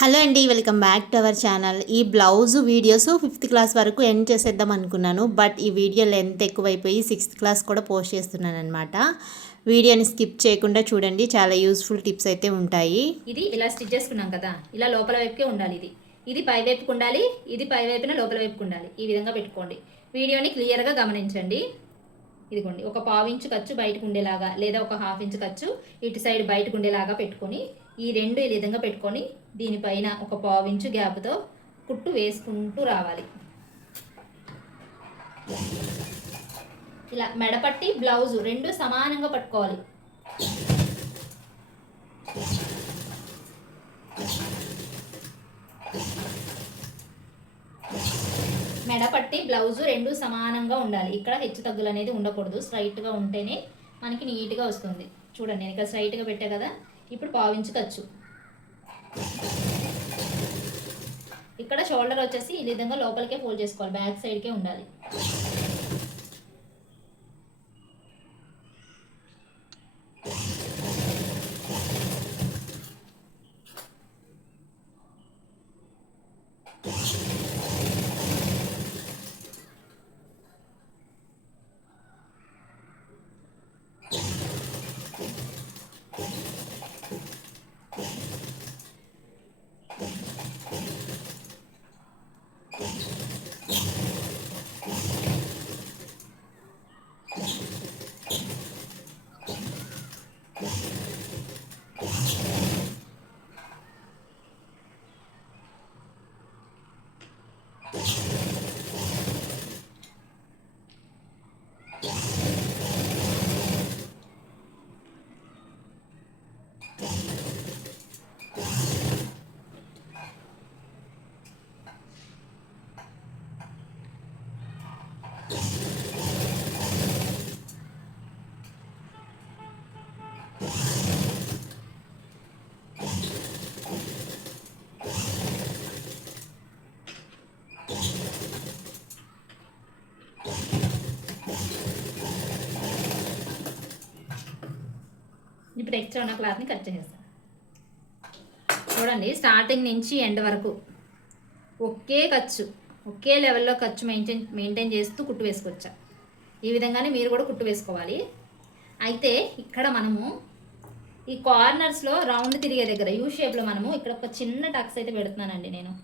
Hello అండి welcome back to our channel. ఈ blouse videos fifth class వరకు end చేసేద్దాం అనుకున్నాను బట్ ఈ వీడియో లెంత్ ఎక్కువైపోయి సిక్స్త్ క్లాస్ కూడా పోస్ట్ చేస్తున్నాను అనమాట వీడియోని స్కిప్ చేయకుండా చూడండి చాలా యూస్ఫుల్ టిప్స్ అయితే ఉంటాయి. ఇది ఇలా స్టిచ్ చేసుకున్నాం కదా ఇలా లోపల వైపుకే ఉండాలి ఇది. ఇది పై వైపుకు ఉండాలి ఇది పై వైపున లోపల వైపుకు ఉండాలి. ఈ విధంగా పెట్టుకోండి. వీడియోని క్లియర్గా గమనించండి. ఇదిగోండి ఒక పావు ఇంచు ఖర్చు బయటకు ఉండేలాగా లేదా ఒక హాఫ్ ఇంచు ఖర్చు ఇటు సైడ్ బయటకు ఉండేలాగా పెట్టుకొని ఈ రెండు ఈ విధంగా పెట్టుకొని దీనిపైన ఒక పావించు గ్యాప్తో కుట్టు వేసుకుంటూ రావాలి. ఇలా మెడపట్టి బ్లౌజ్ రెండు సమానంగా పట్టుకోవాలి. మెడపట్టి బ్లౌజు బ్లౌజ్ రెండు సమానంగా ఉండాలి. ఇక్కడ హెచ్చు తగ్గులు అనేది ఉండకూడదు. స్ట్రైట్గా ఉంటేనే మనకి నీట్గా వస్తుంది. చూడండి నేను ఇక్కడ స్ట్రైట్గా పెట్టా కదా. ఇప్పుడు భావించవచ్చు ఖర్చు ఇక్కడ షోల్డర్ వచ్చేసి ఈ విధంగా లోపలికే ఫోల్డ్ చేసుకోవాలి. బ్యాక్ సైడ్కే ఉండాలి. ఇప్పుడు ఎక్స్ట్రా ఉన్న క్లాత్ని కట్ చేసేస్తాను. చూడండి స్టార్టింగ్ నుంచి ఎండ్ వరకు ఒకే ఖర్చు ఒకే లెవెల్లో ఖర్చు మెయింటైన్ మెయింటైన్ చేస్తూ కుట్టు వేసుకోవచ్చా ఈ విధంగానే మీరు కూడా కుట్టు వేసుకోవాలి. అయితే ఇక్కడ మనము ఈ కార్నర్స్లో రౌండ్ తిరిగే దగ్గర యూ షేప్లో మనము ఇక్కడ ఒక చిన్న టక్స్ అయితే పెడుతున్నానండి నేను.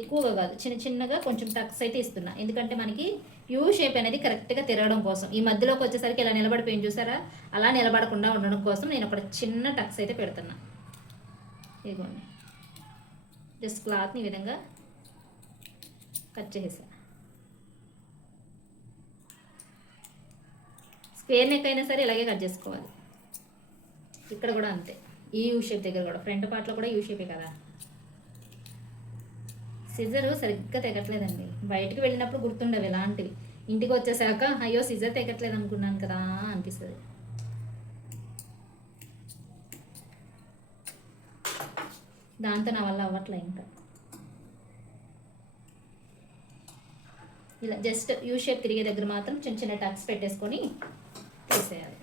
ఎక్కువగా కాదు చిన్న చిన్నగా కొంచెం టక్స్ అయితే ఇస్తున్నా. ఎందుకంటే మనకి యూ షేప్ అనేది కరెక్ట్గా తిరగడం కోసం. ఈ మధ్యలోకి వచ్చేసరికి ఇలా నిలబడిపోయింది చూసారా? అలా నిలబడకుండా ఉండడం కోసం నేను ఒక చిన్న టక్స్ అయితే పెడుతున్నా. ఇదిగోండి. జస్ట్ క్లాత్ని ఈ విధంగా కట్ చేసా స్క్వేర్ నెక్ అయినా సరే ఇలాగే కట్ చేసుకోవాలి. ఇక్కడ కూడా అంతే. ఈ యూ షేప్ దగ్గర కూడా. ఫ్రంట్ పార్ట్లో కూడా యూ షేపే కదా. సిజర్ సరిగ్గా తెగట్లేదండి. బయటికి వెళ్ళినప్పుడు గుర్తుండవు ఇలాంటివి ఇంటికి వచ్చేసాక అయ్యో సిజర్ తెగట్లేదు అనుకున్నాను కదా అనిపిస్తుంది. దాంతో నా వల్ల అవ్వట్లే ఇంకా. ఇలా జస్ట్ యూ షేప్ తిరిగే దగ్గర మాత్రం చిన్న చిన్న టక్స్ పెట్టేసుకొని తీసేయాలి.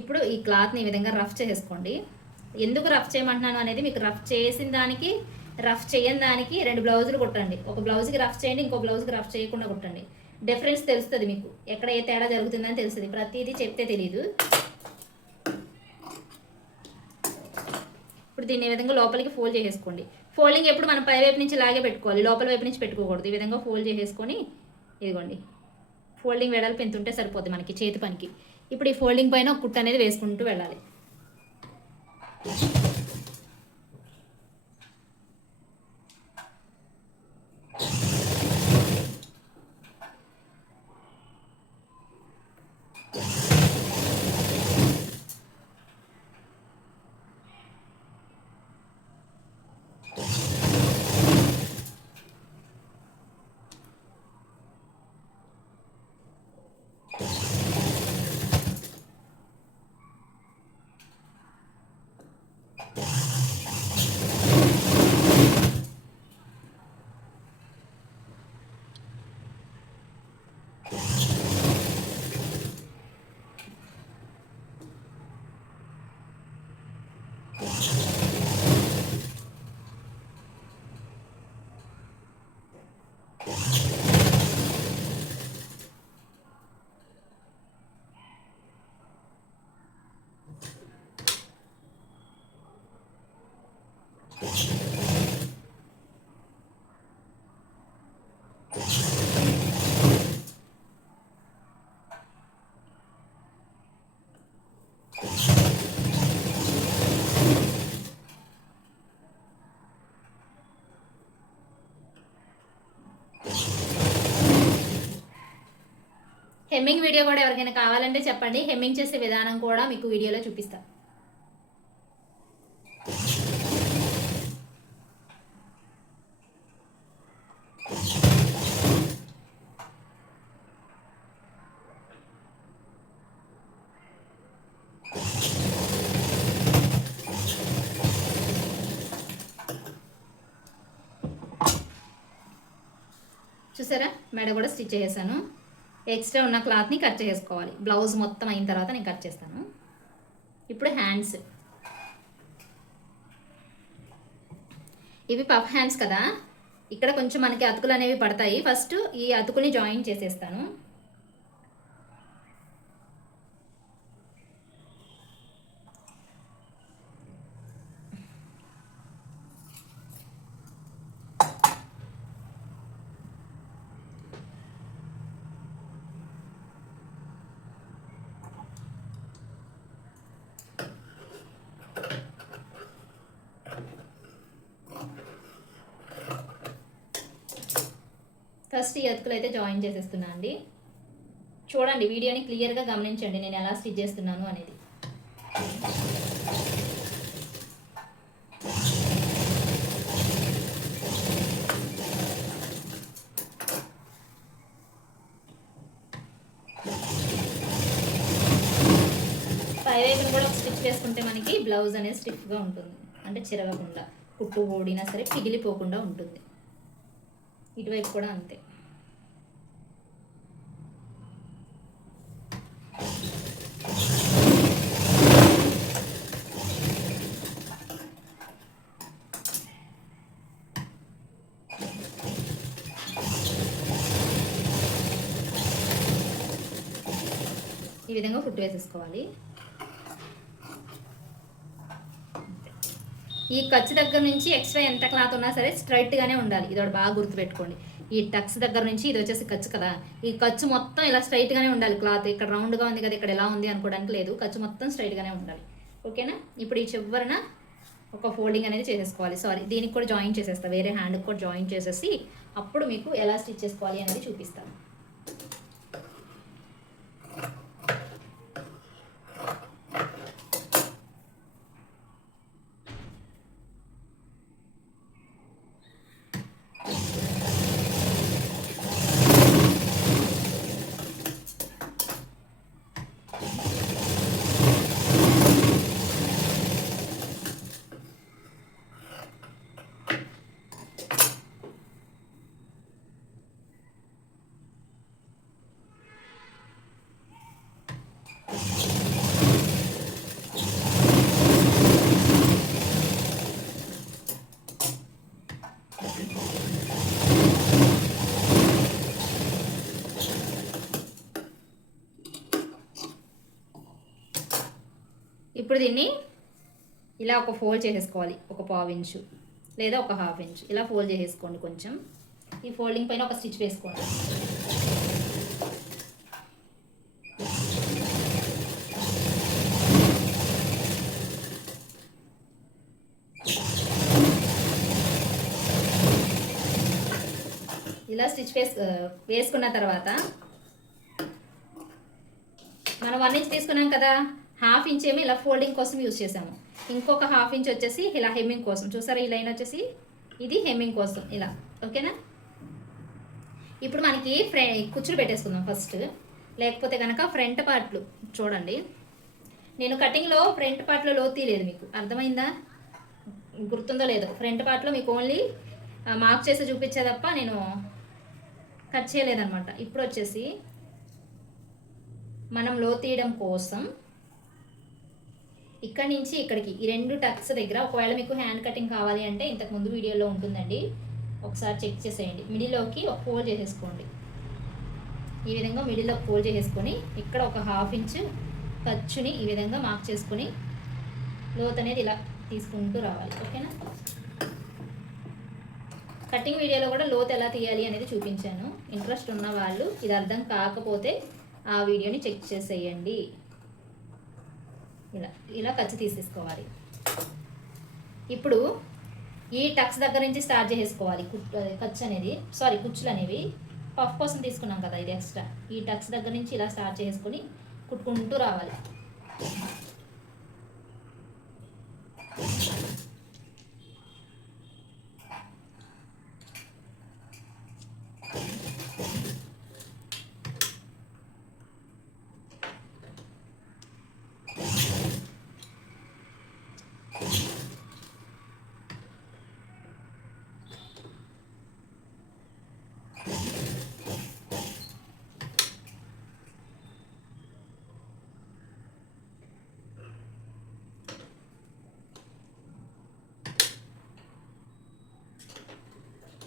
ఇప్పుడు ఈ క్లాత్ని ఈ విధంగా రఫ్ చేసుకోండి ఎందుకు రఫ్ చేయమంటున్నాను అనేది మీకు రఫ్ చేసిన దానికి రఫ్ చేయని దానికి రెండు బ్లౌజులు కుట్టండి. ఒక బ్లౌజ్కి రఫ్ చేయండి ఇంకో బ్లౌజ్కి రఫ్ చేయకుండా కుట్టండి. డిఫరెన్స్ తెలుస్తుంది మీకు. ఎక్కడ ఏ తేడా జరుగుతుందని తెలుస్తుంది. ప్రతిదీ చెప్తే తెలియదు ఇప్పుడు దీన్ని విధంగా లోపలికి ఫోల్డ్ చేసేసుకోండి. ఫోల్డింగ్ ఎప్పుడు మనం పై వైపు నుంచి లాగే పెట్టుకోవాలి. లోపల వైపు నుంచి పెట్టుకోకూడదు. ఈ విధంగా ఫోల్డ్ చేసేసుకొని ఇదిగోండి. ఫోల్డింగ్ వెడల్పు ఎంత ఉంటే సరిపోద్ది మనకి చేతి పనికి. ఇప్పుడు ఈ ఫోల్డింగ్ పైన ఒక కుట్ట అనేది వేసుకుంటూ వెళ్ళాలి. Thank you. హెమ్మింగ్ వీడియో కూడా ఎవరికైనా కావాలంటే చెప్పండి. హెమ్మింగ్ చేసే విధానం కూడా మీకు వీడియోలో చూపిస్తాను చూసారా? మెడ కూడా స్టిచ్ చేసేసాను. ఎక్స్ట్రా ఉన్న క్లాత్ని కట్ చేసుకోవాలి. బ్లౌజ్ మొత్తం అయిన తర్వాత నేను కట్ చేస్తాను. ఇప్పుడు హ్యాండ్స్. ఇవి పఫ్ హ్యాండ్స్ కదా. ఇక్కడ కొంచెం మనకి అతుకులు అనేవి పడతాయి. ఫస్ట్ ఈ అతుకుని జాయిన్ చేసేస్తాను. ఫస్ట్ ఈ అతుకులు అయితే జాయిన్ చేసేస్తున్నా అండి. చూడండి వీడియోని క్లియర్గా గమనించండి నేను ఎలా స్టిచ్ చేస్తున్నాను అనేది. పై వైపున కూడా ఒక స్టిచ్ వేసుకుంటే మనకి బ్లౌజ్ అనేది స్టిఫ్గా ఉంటుంది. అంటే చిరగకుండా కుట్టు ఓడినా సరే పిగిలిపోకుండా ఉంటుంది. ఇటువైపు కూడా అంతే. విధంగా ఫుడ్ వేసేసుకోవాలి. ఈ ఖర్చు దగ్గర నుంచి ఎక్స్ట్రా ఎంత క్లాత్ ఉన్నా సరే స్ట్రైట్గానే ఉండాలి. ఇది ఒకటి బాగా గుర్తుపెట్టుకోండి. ఈ టక్స్ దగ్గర నుంచి ఇది వచ్చేసి ఖర్చు కదా. ఈ ఖర్చు మొత్తం ఇలా స్ట్రైట్గానే ఉండాలి క్లాత్. ఇక్కడ రౌండ్గా ఉంది కదా ఇక్కడ ఎలా ఉంది అనుకోవడానికి లేదు. ఖర్చు మొత్తం స్ట్రైట్గానే ఉండాలి. ఓకేనా? ఇప్పుడు ఈ చివరన ఒక ఫోల్డింగ్ అనేది చేసేసుకోవాలి. సారీ దీనికి కూడా జాయిన్ చేసేస్తా. వేరే హ్యాండ్కి కూడా జాయిన్ చేసేసి అప్పుడు మీకు ఎలా స్టిచ్ చేసుకోవాలి అనేది చూపిస్తాను. ఇప్పుడు దీన్ని ఇలా ఒక ఫోల్డ్ చేసేసుకోవాలి. ఒక పావు ఇంచు లేదా ఒక హాఫ్ ఇంచ్. ఇలా ఫోల్డ్ చేసేసుకోండి కొంచెం. ఈ ఫోల్డింగ్ పైన ఒక స్టిచ్ వేసుకోండి. ఇలా స్టిచ్ వేసు వేసుకున్న తర్వాత మనం వన్ ఇంచ్ తీసుకున్నాం కదా. హాఫ్ ఇంచ్ ఏమో ఇలా ఫోల్డింగ్ కోసం యూస్ చేసాము ఇంకొక హాఫ్ ఇంచ్ వచ్చేసి ఇలా హెమ్మింగ్ కోసం. చూసారా ఈ లైన్ వచ్చేసి? ఇది హెమ్మింగ్ కోసం. ఇలా. ఓకేనా? ఇప్పుడు మనకి ఫ్రె కుచ్చులు పెట్టేసుకుందాం ఫస్ట్. లేకపోతే కనుక ఫ్రంట్ పార్ట్లు చూడండి. నేను కటింగ్లో ఫ్రంట్ పార్ట్లో లో లేదు మీకు. అర్థమైందా? గుర్తుందో లేదో. ఫ్రంట్ పార్ట్లో మీకు ఓన్లీ మార్క్ చేసి చూపించే తప్ప నేను కట్ చేయలేదన్నమాట. ఇప్పుడు వచ్చేసి మనం లో తీయడం కోసం ఇక్కడ నుంచి ఇక్కడికి ఈ రెండు టక్స్ దగ్గర ఒకవేళ మీకు హ్యాండ్ కటింగ్ కావాలి అంటే ఇంతకు ముందు వీడియోలో ఉంటుందండి. ఒకసారి చెక్ చేసేయండి. మిడిల్లోకి ఒక ఫోల్డ్ చేసేసుకోండి. ఈ విధంగా మిడిల్లో ఫోల్డ్ చేసేసుకొని ఇక్కడ ఒక హాఫ్ ఇంచ్ ఖర్చుని ఈ విధంగా మార్క్ చేసుకొని లోత్ అనేది ఇలా తీసుకుంటూ రావాలి. ఓకేనా? కటింగ్ వీడియోలో కూడా లోతు ఎలా తీయాలి అనేది చూపించాను. ఇంట్రెస్ట్ ఉన్న వాళ్ళు ఇది అర్థం కాకపోతే ఆ వీడియోని చెక్ చేసేయండి. ఇలా ఇలా ఖర్చు తీసేసుకోవాలి. ఇప్పుడు ఈ టక్స్ దగ్గర నుంచి స్టార్ట్ చేసేసుకోవాలి కుట్ ఖర్చు అనేది. సారీ కుచ్చులు అనేవి. పఫ్ కోసం తీసుకున్నాం కదా ఇది ఎక్స్ట్రా. ఈ టక్స్ దగ్గర నుంచి ఇలా స్టార్ట్ చేసుకొని కుట్టుకుంటూ రావాలి.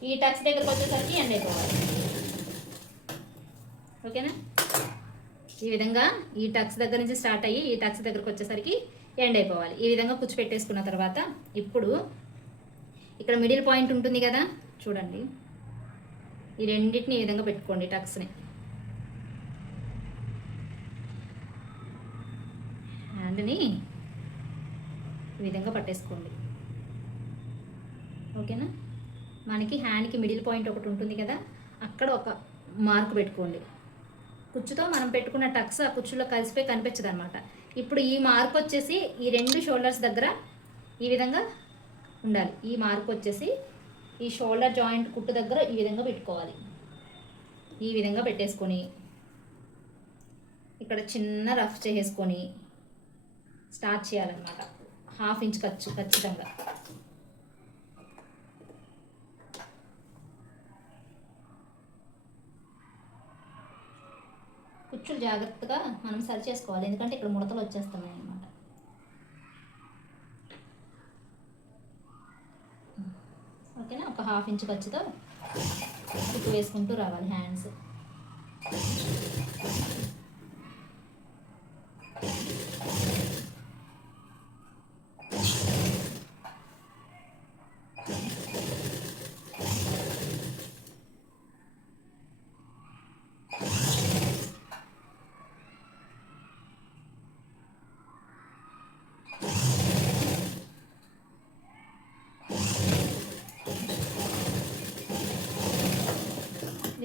ఈ టచ్ దగ్గరకు వచ్చేసరికి ఎండ్ అయిపోవాలి. ఓకేనా? ఈ విధంగా ఈ టక్స్ దగ్గర నుంచి స్టార్ట్ అయ్యి ఈ టక్స్ దగ్గరకు వచ్చేసరికి ఎండ్ అయిపోవాలి. ఈ విధంగా కుచ్చు పెట్టేసుకున్న తర్వాత ఇప్పుడు ఇక్కడ మిడిల్ పాయింట్ ఉంటుంది కదా చూడండి. ఈ రెండింటిని ఈ విధంగా పెట్టుకోండి టక్స్ని హ్యాండ్ని ఈ విధంగా పట్టేసుకోండి. ఓకేనా? మనకి హ్యాండ్కి మిడిల్ పాయింట్ ఒకటి ఉంటుంది కదా అక్కడ ఒక మార్క్ పెట్టుకోండి. కుచ్చుతో మనం పెట్టుకున్న టక్స్ ఆ కుచ్చులో కలిసిపోయి కనిపించదు అనమాట ఇప్పుడు ఈ మార్క్ వచ్చేసి ఈ రెండు షోల్డర్స్ దగ్గర ఈ విధంగా ఉండాలి. ఈ మార్క్ వచ్చేసి ఈ షోల్డర్ జాయింట్ కుట్టు దగ్గర ఈ విధంగా పెట్టుకోవాలి. ఈ విధంగా పెట్టేసుకొని ఇక్కడ చిన్న రఫ్ చేసేసుకొని స్టార్ట్ చేయాలన్నమాట. హాఫ్ ఇంచ్ ఖర్చు ఖచ్చితంగా. కుచ్చులు జాగ్రత్తగా మనం సరి చేసుకోవాలి. ఎందుకంటే ఇక్కడ ముడతలు వచ్చేస్తున్నాయి అన్నమాట. ఓకేనా? ఒక హాఫ్ ఇంచ్ ఖర్చుతో కుట్టు వేసుకుంటూ రావాలి హ్యాండ్స్.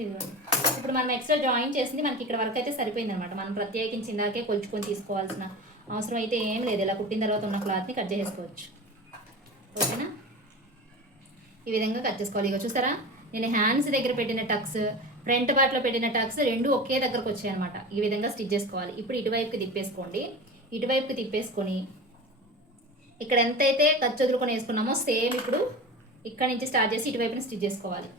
ఇదిగోండి. ఇప్పుడు మనం ఎక్స్ట్రా జాయిన్ చేసింది మనకి ఇక్కడ వరకు అయితే సరిపోయింది అనమాట మనం ప్రత్యేకించి ఇందాకే కొలుచుకొని తీసుకోవాల్సిన అవసరం అయితే ఏం లేదు. ఇలా కుట్టిన తర్వాత ఉన్న క్లాత్ని కట్ చేసుకోవచ్చు. ఓకేనా? ఈ విధంగా కట్ చేసుకోవాలి. ఇక చూసారా? నేను హ్యాండ్స్ దగ్గర పెట్టిన టక్స్ ఫ్రంట్ పార్ట్లో పెట్టిన టక్స్ రెండు ఒకే దగ్గరకు వచ్చాయి అనమాట ఈ విధంగా స్టిచ్ చేసుకోవాలి. ఇప్పుడు ఇటువైపుకి తిప్పేసుకోండి. ఇటువైపుకి తిప్పేసుకొని ఇక్కడ ఎంతైతే ఖర్చు వదులుకొని వేసుకున్నామో సేమ్ ఇప్పుడు ఇక్కడ నుంచి స్టార్ట్ చేసి ఇటువైపున స్టిచ్ చేసుకోవాలి.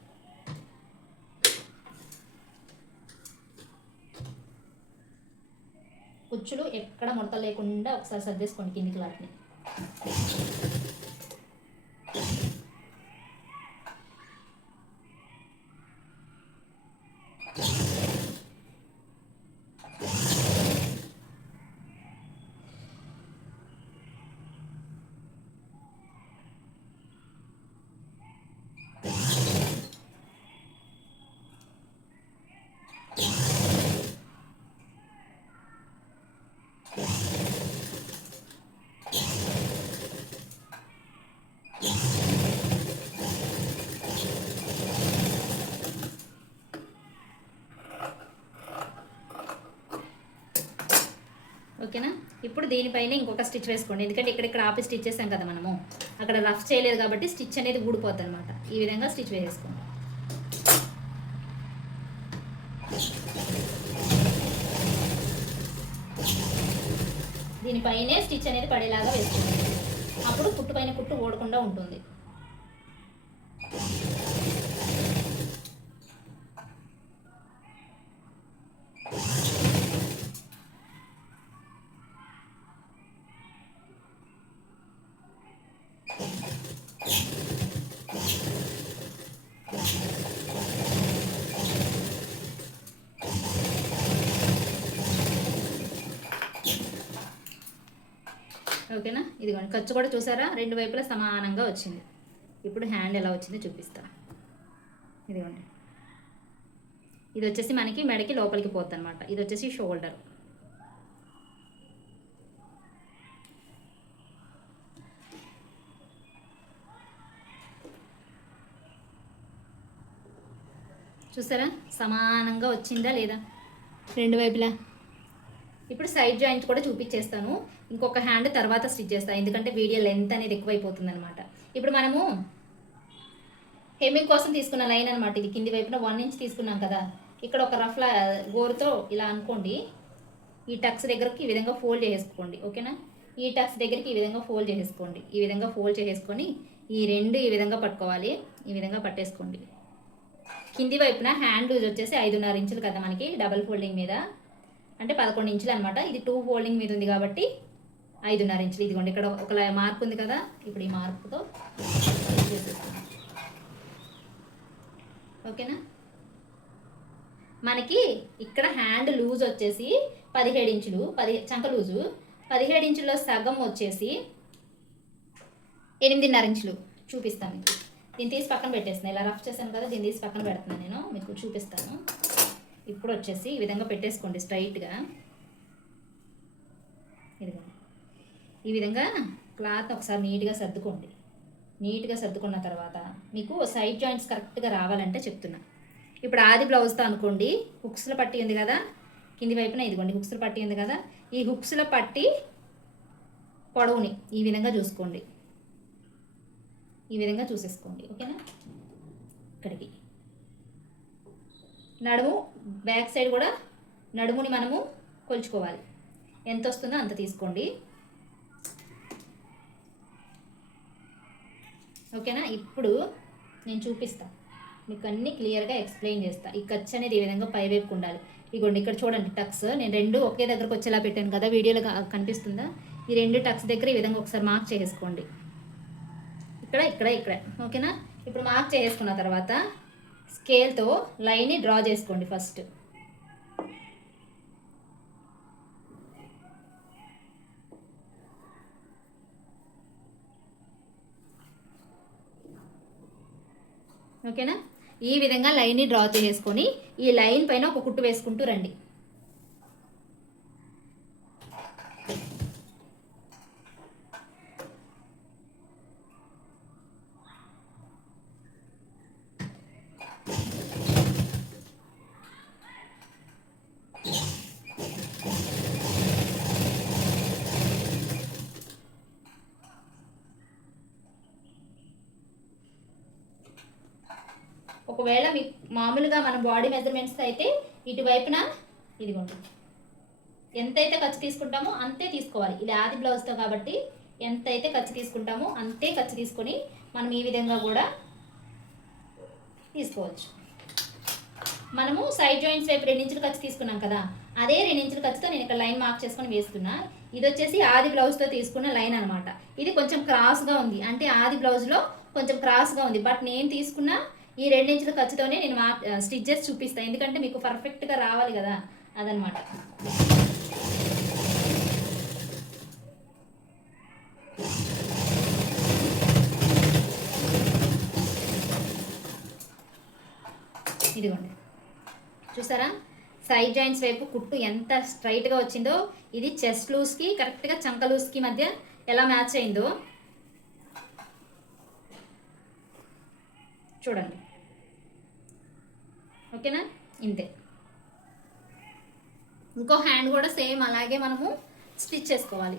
కుచ్చులు ఎక్కడ ముడత లేకుండా ఒకసారి సర్దేసుకోండి కిందికి వాటిని ఓకేనా ఇప్పుడు దీనిపైన ఇంకొక స్టిచ్ వేసుకోండి. ఎందుకంటే ఇక్కడ ఇక్కడ ఆపి స్టిచ్ చేసాం కదా మనము. అక్కడ రఫ్ చేయలేదు కాబట్టి స్టిచ్ అనేది ఊడిపోద్ది అనమాట ఈ విధంగా స్టిచ్ వేసేసుకోండి దీనిపైనే స్టిచ్ అనేది పడేలాగా వేసుకోండి. అప్పుడు కుట్టు పైన కుట్టు ఓడకుండా ఉంటుంది. ఓకేనా? ఇదిగోండి ఖర్చు కూడా చూసారా? రెండు వైపులా సమానంగా వచ్చింది. ఇప్పుడు హ్యాండ్ ఎలా వచ్చిందో చూపిస్తా. ఇదిగోండి. ఇది వచ్చేసి మనకి మెడకి లోపలికి పోతుంది అనమాట ఇది వచ్చేసి షోల్డర్ చూసారా? సమానంగా వచ్చిందా లేదా? రెండు వైపులా. ఇప్పుడు సైడ్ జాయింట్ కూడా చూపించేస్తాను ఇంకొక హ్యాండ్ తర్వాత స్టిచ్ చేస్తాను ఎందుకంటే వీడియో లెంత్ అనేది ఎక్కువైపోతుంది అనమాట ఇప్పుడు మనము హెమ్మింగ్ కోసం తీసుకున్న లైన్ అనమాట ఇది. కింది వైపున వన్ ఇంచ్ తీసుకున్నాం కదా. ఇక్కడ ఒక రఫ్ గోరుతో ఇలా అనుకోండి. ఈ టక్స్ దగ్గరకి ఈ విధంగా ఫోల్డ్ చేసేసుకోండి. ఓకేనా ఈ టక్స్ దగ్గరికి ఈ విధంగా ఫోల్డ్ చేసేసుకోండి. ఈ విధంగా ఫోల్డ్ చేసేసుకొని ఈ రెండు ఈ విధంగా పట్టుకోవాలి. ఈ విధంగా పట్టేసుకోండి. కింది వైపున హ్యాండ్ లూజ్ వచ్చేసి ఐదున్నర ఇంచులు కదా మనకి డబల్ ఫోల్డింగ్ మీద. అంటే పదకొండు ఇంచులు అనమాట ఇది టూ ఫోల్డింగ్ మీద ఉంది కాబట్టి ఐదున్నర ఇంచులు. ఇదిగోండి ఇక్కడ ఒక మార్క్ ఉంది కదా ఇప్పుడు ఈ మార్కుతో చేసేస్తాను ఓకేనా? మనకి ఇక్కడ హ్యాండ్ లూజ్ వచ్చేసి పదిహేడు ఇంచులు పది చంక లూజు. పదిహేడు ఇంచుల్లో సగం వచ్చేసి ఎనిమిదిన్నర ఇంచులు. చూపిస్తాను మీకు. దీన్ని తీసి పక్కన పెట్టేస్తాను ఇలా రఫ్ చేశాను కదా దీన్ని తీసి పక్కన పెడుతున్నాను నేను. మీకు చూపిస్తాను. ఇప్పుడు వచ్చేసి ఈ విధంగా పెట్టేసుకోండి స్ట్రైట్గా. ఇదిగో ఈ విధంగా క్లాత్ ఒకసారి నీట్గా సర్దుకోండి. నీట్గా సర్దుకున్న తర్వాత మీకు సైడ్ జాయింట్స్ కరెక్ట్గా రావాలంటే చెప్తున్నా. ఇప్పుడు ఆది బ్లౌజ్తో అనుకోండి హుక్స్ల పట్టి ఉంది కదా కింది వైపున ఇదిగోండి హుక్స్ల పట్టి ఉంది కదా ఈ హుక్స్ల పట్టి పొడవుని ఈ విధంగా చూసుకోండి. ఈ విధంగా చూసేసుకోండి ఓకేనా? ఇక్కడికి. నడుము బ్యాక్ సైడ్ కూడా నడుముని మనము కొలుచుకోవాలి. ఎంత వస్తుందో అంత తీసుకోండి. ఓకేనా? ఇప్పుడు నేను చూపిస్తాను మీకు అన్ని క్లియర్గా ఎక్స్ప్లెయిన్ చేస్తా. ఈ ఖర్చు అనేది ఈ విధంగా పైవైపు ఉండాలి. ఇగోండి ఇక్కడ చూడండి టక్స్. నేను రెండు ఒకే దగ్గరకు వచ్చేలా పెట్టాను కదా వీడియోలో కనిపిస్తుందా? ఈ రెండు టక్స్ దగ్గర ఈ విధంగా ఒకసారి మార్క్ చేసుకోండి. ఇక్కడ ఇక్కడ ఇక్కడ. ఓకేనా? ఇప్పుడు మార్క్ చేసుకున్న తర్వాత స్కేల్తో లైన్ని డ్రా చేసుకోండి ఫస్ట్. ఓకేనా? ఈ విధంగా లైన్ని డ్రా చేసుకొని ఈ లైన్ పైన ఒక కుట్టు వేసుకుంటూ రండి. ఒకవేళ మీ మామూలుగా మన బాడీ మెజర్మెంట్స్ అయితే ఇటువైపున ఇదిగోండి ఎంతైతే ఖర్చు తీసుకుంటామో అంతే తీసుకోవాలి. ఇది ఆది బ్లౌజ్తో కాబట్టి ఎంతైతే ఖర్చు తీసుకుంటామో అంతే ఖర్చు తీసుకొని మనం ఈ విధంగా కూడా తీసుకోవచ్చు. మనము సైడ్ జాయింట్స్ వైపు రెండించులు ఖర్చు తీసుకున్నాం కదా అదే రెండించుల ఖర్చుతో నేను ఇక్కడ లైన్ మార్క్ చేసుకొని వేస్తున్నా. ఇది వచ్చేసి ఆది బ్లౌజ్తో తీసుకున్న లైన్ అనమాట ఇది కొంచెం క్రాస్గా ఉంది. అంటే ఆది బ్లౌజ్లో కొంచెం క్రాస్గా ఉంది. బట్ నేను తీసుకున్న ఈ రెండించుల ఖర్చుతోనే నేను మా స్టిచ్చెస్ చూపిస్తాను ఎందుకంటే మీకు పర్ఫెక్ట్గా రావాలి కదా అదనమాట ఇదిగోండి. చూసారా? సైడ్ జాయింట్స్ వైపు కుట్టు ఎంత స్ట్రైట్గా వచ్చిందో ఇది చెస్ట్ లూస్కి కరెక్ట్గా చంక లూస్కి మధ్య ఎలా మ్యాచ్ అయిందో. చూడండి. ఓకేనా? ఇంతే. ఇంకో హ్యాండ్ కూడా సేమ్ అలాగే మనము స్టిచ్ చేసుకోవాలి.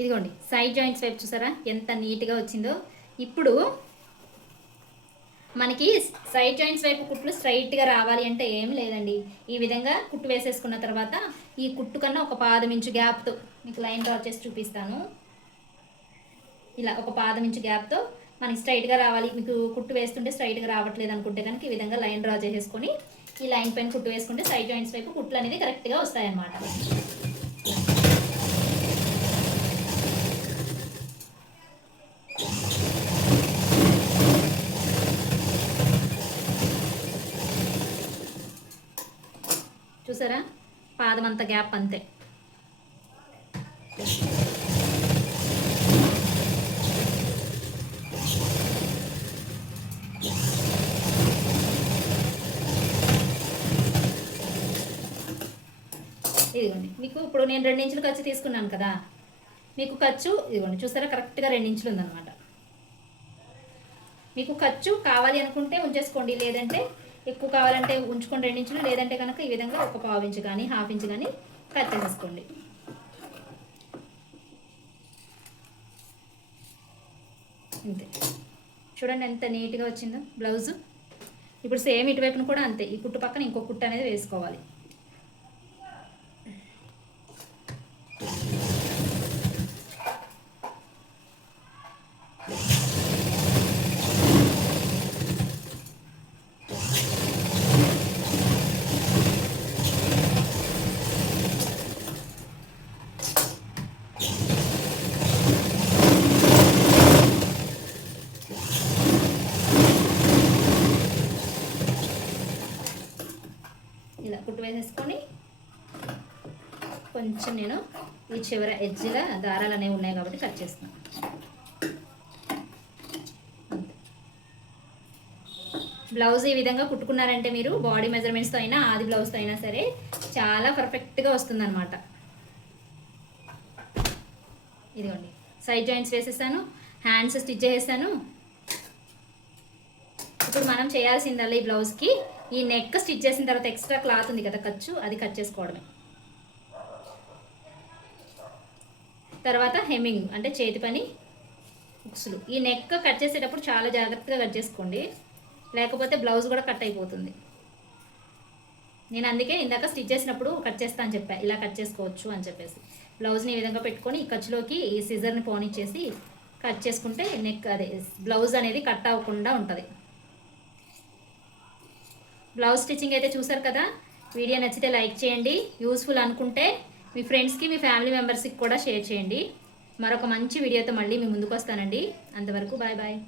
ఇదిగోండి సైడ్ జాయింట్స్ వైపు చూసారా? ఎంత నీట్గా వచ్చిందో. ఇప్పుడు మనకి సైడ్ జాయింట్స్ వైపు కుట్లు స్ట్రైట్గా రావాలి అంటే ఏం లేదండి. ఈ విధంగా కుట్టు వేసేసుకున్న తర్వాత ఈ కుట్టు కన్నా ఒక పాదం ఇంచు గ్యాప్తో మీకు లైన్ డ్రా చేసి చూపిస్తాను. ఇలా ఒక పాదం ఇంచు గ్యాప్తో మనకి స్ట్రైట్గా రావాలి. మీకు కుట్టు వేస్తుంటే స్ట్రైట్గా రావట్లేదు అనుకుంటే కనుక ఈ విధంగా లైన్ డ్రా చేసేసుకొని ఈ లైన్ పైన కుట్టు వేసుకుంటే సైడ్ జాయింట్స్ వైపు కుట్లు అనేది కరెక్ట్గా వస్తాయన్నమాట. చూసారా? పాదం అంత గ్యాప్ అంతే. ఇదిగోండి. మీకు ఇప్పుడు నేను రెండు ఇంచులు ఖర్చు తీసుకున్నాను కదా. మీకు ఖర్చు ఇదిగోండి చూసారా? కరెక్ట్గా రెండు ఇంచులు ఉందన్నమాట. మీకు ఖర్చు కావాలి అనుకుంటే ఉంచేసుకోండి లేదంటే ఎక్కువ కావాలంటే ఉంచుకొని రెండు ఇంచులు లేదంటే కనుక ఈ విధంగా ఒక పావు ఇంచు కానీ హాఫ్ ఇంచు కానీ కట్ చేసేసుకోండి అంతే. చూడండి ఎంత నీట్గా వచ్చిందో బ్లౌజు. ఇప్పుడు సేమ్ ఇటువైపున కూడా అంతే. ఈ కుట్టు పక్కన ఇంకో కుట్టు అనేది వేసుకోవాలి. ఇలా కుట్టు వేసేసుకొని కొంచెం నేను ఈ చివర ఎడ్జ్గా దారాలు అనేవి ఉన్నాయి కాబట్టి కట్ చేస్తున్నాను. బ్లౌజ్ ఈ విధంగా కుట్టుకున్నారంటే మీరు బాడీ మెజర్మెంట్స్తో అయినా ఆది బ్లౌజ్తో అయినా సరే చాలా పర్ఫెక్ట్గా వస్తుందన్నమాట. ఇదిగోండి. సైడ్ జాయింట్స్ వేసేసాను హ్యాండ్స్ స్టిచ్ చేసేసాను. ఇప్పుడు మనం చేయాల్సిందల్లా ఈ బ్లౌజ్కి ఈ నెక్ స్టిచ్ చేసిన తర్వాత ఎక్స్ట్రా క్లాత్ ఉంది కదా ఖర్చు అది కట్ చేసుకోవడమే. తర్వాత హెమ్మింగ్ అంటే చేతి పని ఉక్సులు. ఈ నెక్ కట్ చేసేటప్పుడు చాలా జాగ్రత్తగా కట్ చేసుకోండి. లేకపోతే బ్లౌజ్ కూడా కట్ అయిపోతుంది. నేను అందుకే ఇందాక స్టిచ్ చేసినప్పుడు కట్ చేస్తా అని చెప్పా ఇలా కట్ చేసుకోవచ్చు అని చెప్పేసి. బ్లౌజ్ని ఈ విధంగా పెట్టుకొని ఈ ఖర్చులోకి ఈ సిజర్ని పోనిచ్చేసి కట్ చేసుకుంటే నెక్ అదే బ్లౌజ్ అనేది కట్ అవ్వకుండా ఉంటుంది. బ్లౌజ్ స్టిచ్చింగ్ అయితే చూసారు కదా? వీడియో నచ్చితే లైక్ చేయండి. యూస్ఫుల్ అనుకుంటే మీ ఫ్రెండ్స్కి మీ ఫ్యామిలీ మెంబర్స్కి కూడా షేర్ చేయండి. మరొక మంచి వీడియోతో మళ్ళీ మీ ముందుకు వస్తానండి. అంతవరకు బాయ్ బాయ్.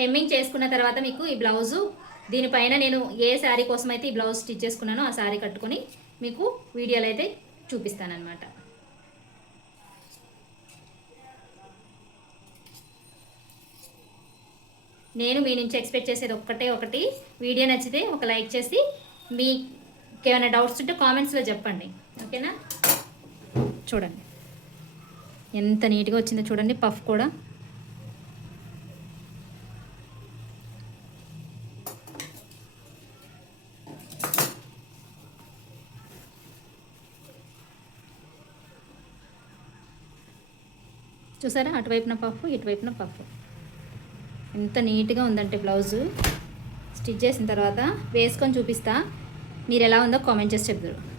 హెమ్మింగ్ చేసుకున్న తర్వాత మీకు ఈ బ్లౌజు దీనిపైన నేను ఏ శారీ కోసం అయితే ఈ బ్లౌజ్ స్టిచ్ చేసుకున్నానో ఆ శారీ కట్టుకొని మీకు వీడియోలు అయితే చూపిస్తానన్నమాట. నేను మీ నుంచి ఎక్స్పెక్ట్ చేసేది ఒక్కటే ఒకటి. వీడియో నచ్చితే ఒక లైక్ చేసి మీకు ఏమైనా డౌట్స్ ఉంటే కామెంట్స్లో చెప్పండి. ఓకేనా? చూడండి. ఎంత నీట్గా వచ్చిందో చూడండి. పఫ్ కూడా. చూసారా? అటువైపున పఫ్ ఇటువైపున పఫ్. ఎంత నీట్గా ఉందంటే బ్లౌజు. స్టిచ్ చేసిన తర్వాత వేసుకొని చూపిస్తా. మీరు ఎలా ఉందో కామెంట్ చేసి చెప్తారు